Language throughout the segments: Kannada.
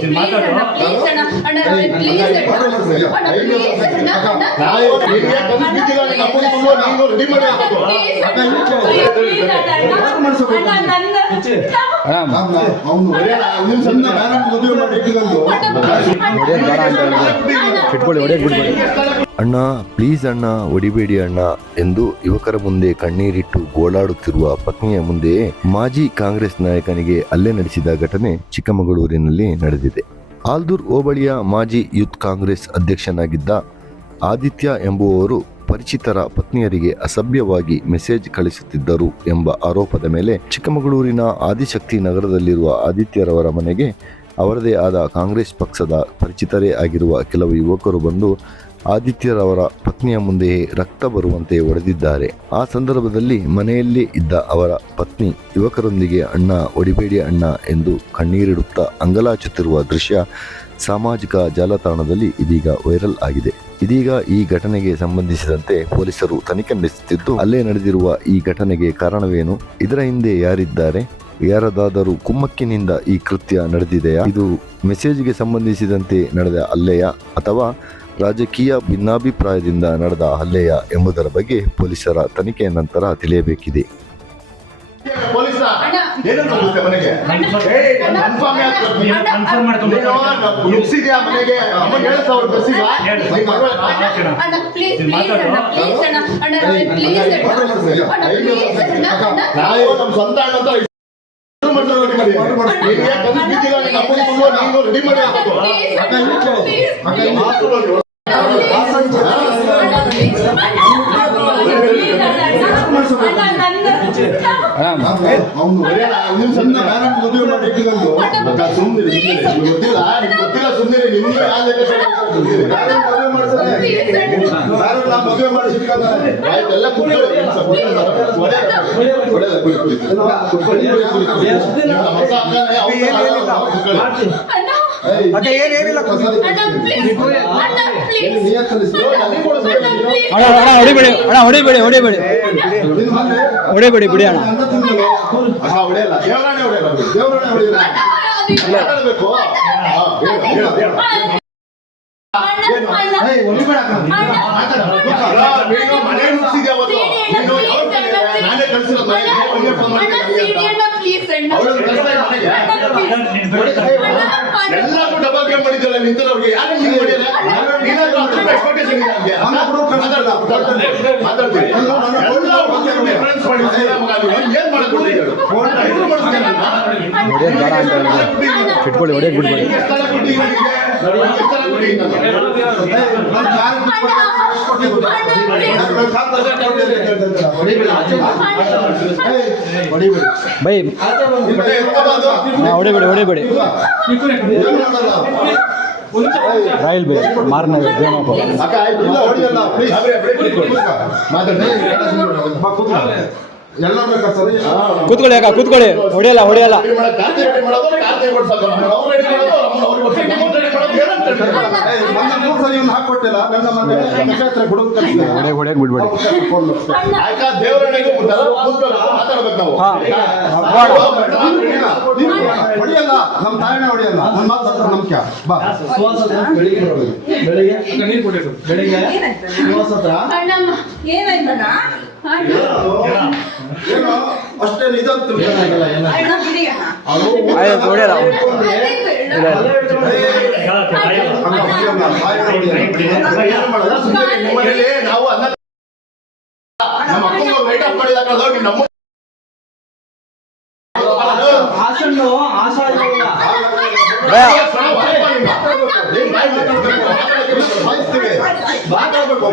ಪ್ಲೀಸ್ ಅಣ್ಣ ಪ್ಲೀಸ್ ಅಣ್ಣ ಅಣ್ಣ ಅಣ್ಣ ಅಣ್ಣ ನಾವು ರೆಡಿ ಮಾಡಿ ಇಟ್ಕೊಳ್ಳಿ ಬಿಡ್ಬೇಡಿ ಅಣ್ಣ ಪ್ಲೀಸ್ ಅಣ್ಣ ಒಡಿಬೇಡಿ ಅಣ್ಣ ಎಂದು ಯುವಕರ ಮುಂದೆ ಕಣ್ಣೀರಿಟ್ಟು ಗೋಳಾಡುತ್ತಿರುವ ಪತ್ನಿಯ ಮುಂದೆ ಮಾಜಿ ಕಾಂಗ್ರೆಸ್ ನಾಯಕನಿಗೆ ಹಲ್ಲೆ ನಡೆಸಿದ ಘಟನೆ ಚಿಕ್ಕಮಗಳೂರಿನಲ್ಲಿ ನಡೆದಿದೆ. ಆಲ್ದೂರ್ ಹೋಬಳಿಯ ಮಾಜಿ ಯೂತ್ ಕಾಂಗ್ರೆಸ್ ಅಧ್ಯಕ್ಷನಾಗಿದ್ದ ಆದಿತ್ಯ ಎಂಬುವವರು ಪರಿಚಿತರ ಪತ್ನಿಯರಿಗೆ ಅಸಭ್ಯವಾಗಿ ಮೆಸೇಜ್ ಕಳಿಸುತ್ತಿದ್ದರು ಎಂಬ ಆರೋಪದ ಮೇಲೆ ಚಿಕ್ಕಮಗಳೂರಿನ ಆದಿಶಕ್ತಿ ನಗರದಲ್ಲಿರುವ ಆದಿತ್ಯರವರ ಮನೆಗೆ ಅವರದೇ ಆದ ಕಾಂಗ್ರೆಸ್ ಪಕ್ಷದ ಪರಿಚಿತರೇ ಆಗಿರುವ ಕೆಲವು ಯುವಕರು ಬಂದು ಆದಿತ್ಯರವರ ಪತ್ನಿಯ ಮುಂದೆಯೇ ರಕ್ತ ಬರುವಂತೆ ಹೊಡೆದಿದ್ದಾರೆ ಆ ಸಂದರ್ಭದಲ್ಲಿ ಮನೆಯಲ್ಲೇ ಇದ್ದ ಅವರ ಪತ್ನಿ ಯುವಕರೊಂದಿಗೆ ಅಣ್ಣ ಒಡಿಬೇಡಿ ಅಣ್ಣ ಎಂದು ಕಣ್ಣೀರಿಡುತ್ತಾ ಅಂಗಲಾಚುತ್ತಿರುವ ದೃಶ್ಯ ಸಾಮಾಜಿಕ ಜಾಲತಾಣದಲ್ಲಿ ಇದೀಗ ವೈರಲ್ ಆಗಿದೆ. ಇದೀಗ ಈ ಘಟನೆಗೆ ಸಂಬಂಧಿಸಿದಂತೆ ಪೊಲೀಸರು ತನಿಖೆ ನಡೆಸುತ್ತಿದ್ದು, ಅಲ್ಲೇ ನಡೆದಿರುವ ಈ ಘಟನೆಗೆ ಕಾರಣವೇನು? ಇದರ ಹಿಂದೆ ಯಾರಿದ್ದಾರೆ? ಯಾರದಾದರೂ ಕುಮ್ಮಕ್ಕಿನಿಂದ ಈ ಕೃತ್ಯ ನಡೆದಿದೆಯಾ? ಇದು ಮೆಸೇಜ್ಗೆ ಸಂಬಂಧಿಸಿದಂತೆ ನಡೆದ ಅಲ್ಲೆಯ ಅಥವಾ ರಾಜಕೀಯ ಭಿನ್ನಾಭಿಪ್ರಾಯದಿಂದ ನಡೆದ ಹಲ್ಲೆಯ ಎಂಬುದರ ಬಗ್ಗೆ ಪೊಲೀಸರ ತನಿಖೆಯ ನಂತರ ತಿಳಿಯಬೇಕಿದೆ. ರೆಡಿ ಮಾಡಿ ಅವನು ನಿಮ್ ಸಣ್ಣ ನಾನು ಮದುವೆ ಮಾಡಿ ಸುಮ್ಮನೆ ಗೊತ್ತಿಲ್ಲ ನಿಮ್ಗೆ ಗೊತ್ತಿಲ್ಲ ಸುಮ್ಮನೆ ನಿಮ್ಗೆ ಮದುವೆ ಮಾಡ್ತಾರೆ ನಾ ಮದುವೆ ಮಾಡಿ ಇಟ್ಕೊಂತಾರೆ ಆಯ್ತು ಎಲ್ಲ ಕೂತ್ಕೊಳ್ಳಿ ಒಳ್ಳೆದ ಕುಡಿ ಕುಡಿ ನಿಮ್ಮ ಮಕ್ಕ ಅಕ್ಕನೇ ಅವ್ರು ಕೂತ್ಕೊಳ್ಳಿ ಏಯ್, ಮತ್ತೆ ಏನೇನಿಲ್ಲ. ಅಣ್ಣ ಅಣ್ಣ ಹೊಡಿಬೇಡಿ. ಅಣ್ಣ ಹೊಡಿಬೇಡಿ ಹೊಡಿಬೇಡಿ. ಹೊಡಿಬೇಡಿ ಬಿಡಿ ಅಣ್ಣ. ಅನ್ನ ಏನ್ ಮಾಡಿಸ್ತೀರ ಇಟ್ಕೊಳ್ಳಿ ಹೊಡೆಯಕ್ ಬಿಡ್ಬೇಡಿ ನಾನು? ಬೈ ಹೊಡಿಬೇಡಿ ಹೊಡಿಬೇಡಿ? ರಾಯಲ್ ಬೈ ಮಾರನೇ ಕೂತ್ಕೊಳ್ಳಿ ಅಕ್ಕ ಕೂತ್ಕೊಳ್ಳಿ. ಹೊಡೆಯಲ್ಲ ಹೊಡಿಯಲ್ಲ. ಮೂರು ಸಲ ಇವ್ನು ಹಾಕೊಟ್ಟಿಲ್ಲ. ನನ್ನ ಮನೆ ನಕ್ಷತ್ರ ಹೊಡೆ ಹೊಡೆ ಬಿಡ್ಬೇಡಿ. ಹೊಡಿಯಲ್ಲ. ನಮ್ಮ ಹೊಡಿಯಲ್ಲ. ನನ್ನ ಮಾತು ಹತ್ರ ನಂಬಿಕೆ. ಬಾ. ಏನೋ ಅಷ್ಟೇ ಇದಂತ ಅಣ್ಣ ಬಿಡಿ ಅಣ್ಣ ಆಯ್ತು ಹೊಡಿಯಲ್ಲ ಏನ್ ಮಾಡೋದು? ಸುಮ್ನೆ ನಿಮ್ಮನೇಲಿ ನಾವು ಅನ್ನ ನಮ್ಮ ಲೈಟ್ ಆಫ್ ಮಾಡಿದಾಗ ಹೋಗಿ ನಮ್ಮ ಮಾತಾಡ್ಬೇಕು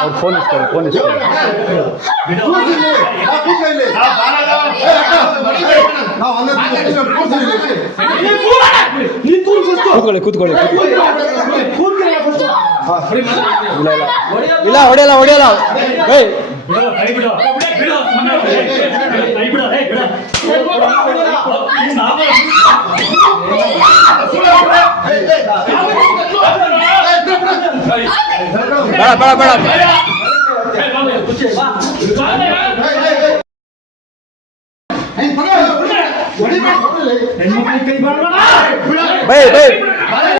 ಅವ್ರು ಫೋನ್ ಇಸ್ಕೊಳ್ಳಿ ಫೋನ್ ಇಸ್ಕೊಳ್ಳಿ ಕೂತ್ಕೊಳ್ಳಿ ಕೂತ್ಕೊಳ್ಳಿ ಇಲ್ಲ ಇಲ್ಲ ಹೊಡಿಯಲ್ಲ ಹೊಡಿಯಲ್ಲ ಏಯ್ ಬೇಡ ಬೇಡ ಬೇಡ ಹೊಡಿಬೇಡ, ಹೊಡಿಲಿ. Bye bye